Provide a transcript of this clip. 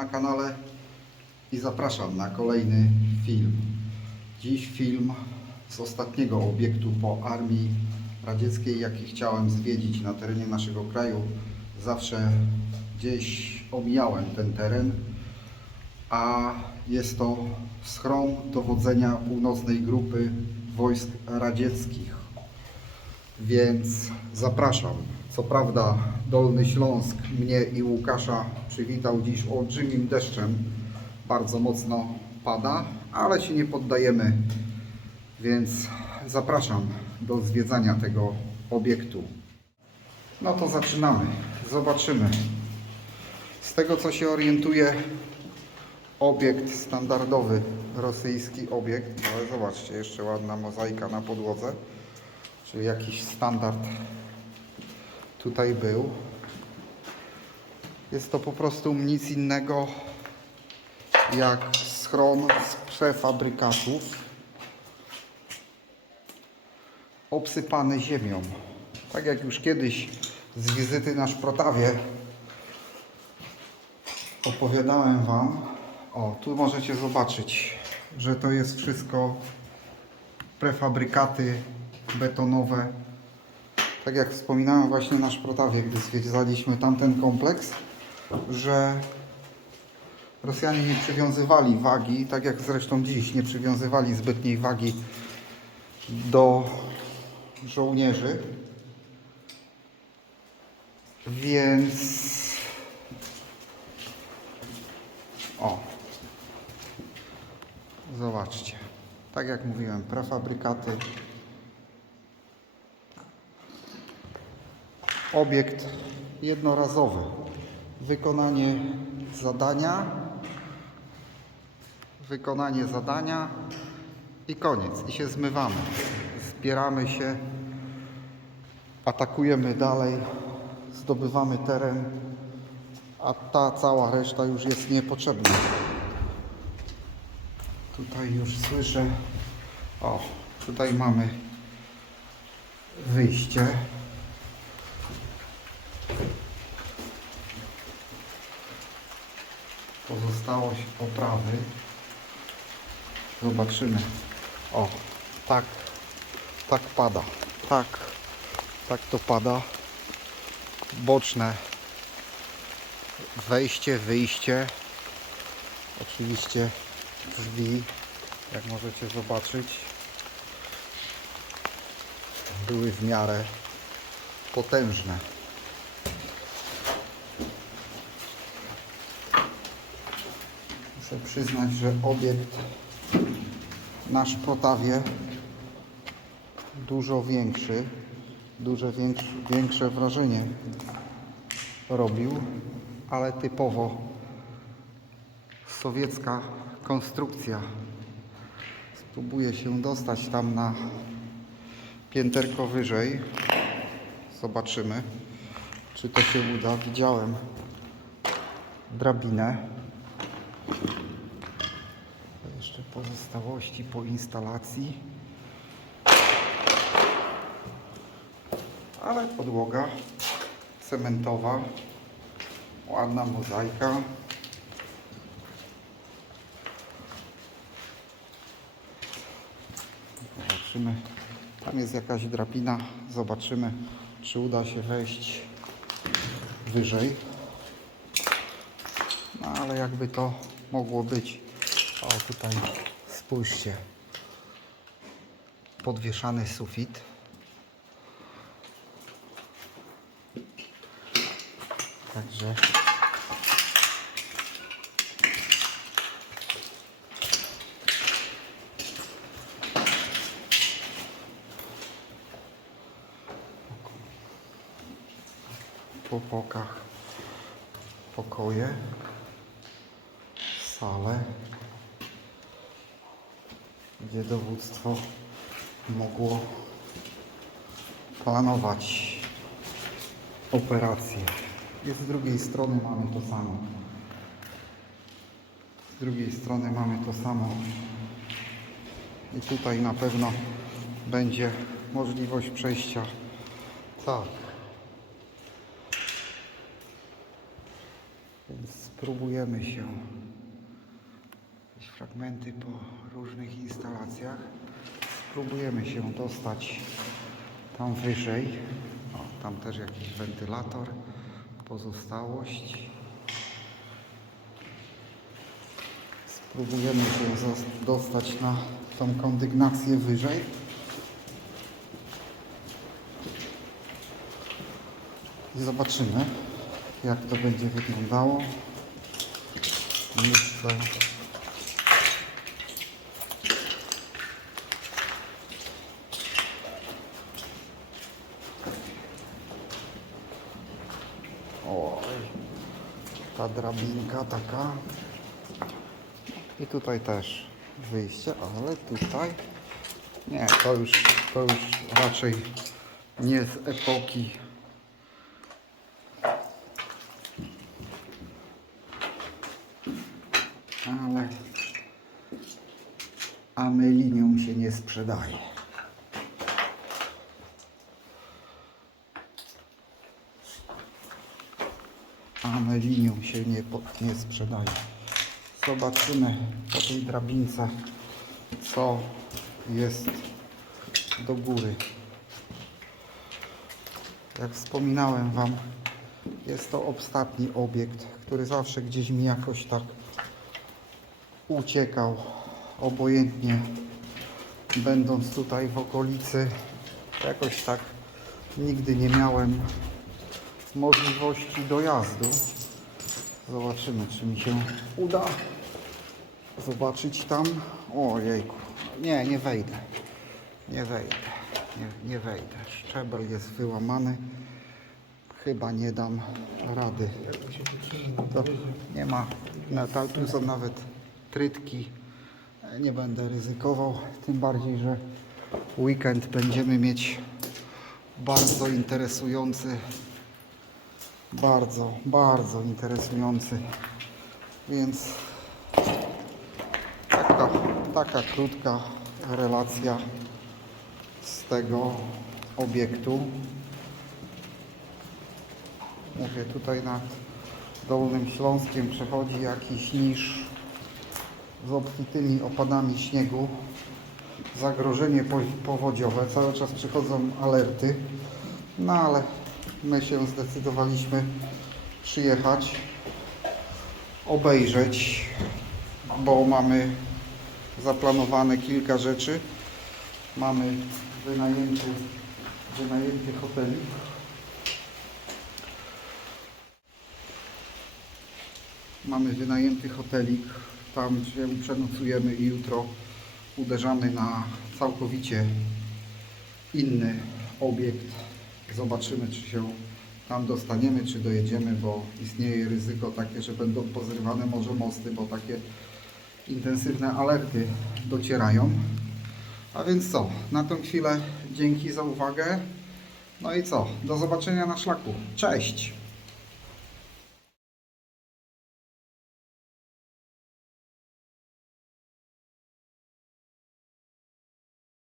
na kanale i zapraszam na kolejny film. Dziś film z ostatniego obiektu po armii radzieckiej, jaki chciałem zwiedzić na terenie naszego kraju. Zawsze gdzieś omijałem ten teren, a jest to schron dowodzenia północnej grupy wojsk radzieckich. Więc zapraszam. Co prawda Dolny Śląsk mnie i Łukasza przywitał dziś olbrzymim deszczem. Bardzo mocno pada, ale się nie poddajemy. Więc zapraszam do zwiedzania tego obiektu. No to zaczynamy. Zobaczymy. Z tego co się orientuję, obiekt standardowy, rosyjski obiekt, ale zobaczcie, jeszcze ładna mozaika na podłodze, czyli jakiś standard tutaj był. Jest to po prostu nic innego jak schron z prefabrykatów obsypany ziemią. Tak jak już kiedyś z wizyty na Szprotawie opowiadałem Wam. O, tu możecie zobaczyć, że to jest wszystko prefabrykaty betonowe. Tak jak wspominałem właśnie na Szprotawie, gdy zwiedzaliśmy tamten kompleks, że Rosjanie nie przywiązywali wagi, tak jak zresztą dziś nie przywiązywali zbytniej wagi do żołnierzy. Więc o. Zobaczcie. Tak jak mówiłem, prefabrykaty. Obiekt jednorazowy. Wykonanie zadania. Wykonanie zadania i koniec. I się zmywamy. Zbieramy się. Atakujemy dalej. Zdobywamy teren a ta cała reszta już jest niepotrzebna. Tutaj już słyszę. O, tutaj mamy wyjście. Pozostałość poprawy. Zobaczymy. O, tak, tak pada. Tak, tak to pada. Boczne wejście, wyjście. Oczywiście drzwi, jak możecie zobaczyć, były w miarę potężne. Muszę przyznać, że obiekt nasz Protawie dużo większy, duże większe, większe wrażenie robił ale typowo sowiecka konstrukcja. Spróbuję się dostać tam na pięterko wyżej. Zobaczymy, czy to się uda. Widziałem drabinę. Jeszcze pozostałości po instalacji. Ale podłoga cementowa Ładna mozaika. Zobaczymy. Tam jest jakaś drabina. Zobaczymy, czy uda się wejść wyżej. No ale jakby to mogło być. O tutaj spójrzcie. Podwieszany sufit. Także po bokach pokoje, sale, gdzie dowództwo mogło planować operacje. I z drugiej strony mamy to samo. Z drugiej strony mamy to samo. I tutaj na pewno będzie możliwość przejścia. Tak. Więc Spróbujemy się fragmenty po różnych instalacjach. Spróbujemy się dostać tam wyżej. O, tam też jakiś wentylator. Pozostałość. Spróbujemy się dostać na tą kondygnację wyżej. I zobaczymy, jak to będzie wyglądało. Myślę, ta drabinka taka. I tutaj też wyjście, ale tutaj nie, to już, to już raczej nie z epoki. Ale amelinium się nie sprzedaje. Amelinium się nie, nie sprzedaje. Zobaczymy po tej drabince, co jest do góry. Jak wspominałem Wam, jest to ostatni obiekt, który zawsze gdzieś mi jakoś tak uciekał, obojętnie będąc tutaj w okolicy. Jakoś tak nigdy nie miałem możliwości dojazdu. Zobaczymy, czy mi się uda zobaczyć tam. Ojejku, nie, nie wejdę. Nie wejdę. Nie, nie wejdę. Szczebel jest wyłamany. Chyba nie dam rady. To nie ma. No, tu są nawet trytki. Nie będę ryzykował. Tym bardziej, że weekend będziemy mieć bardzo interesujący bardzo, bardzo interesujący. Więc taka, taka krótka relacja z tego obiektu. Mówię, tutaj nad Dolnym Śląskiem przechodzi jakiś niż z obfitymi opadami śniegu. Zagrożenie po- powodziowe. Cały czas przychodzą alerty. No ale my się zdecydowaliśmy przyjechać, obejrzeć, bo mamy zaplanowane kilka rzeczy. Mamy wynajęty, wynajęty hotelik. Mamy wynajęty hotelik, tam się przenocujemy i jutro uderzamy na całkowicie inny obiekt. Zobaczymy, czy się tam dostaniemy, czy dojedziemy, bo istnieje ryzyko takie, że będą pozrywane może mosty, bo takie intensywne alerty docierają. A więc co, na tą chwilę dzięki za uwagę. No i co, do zobaczenia na szlaku. Cześć!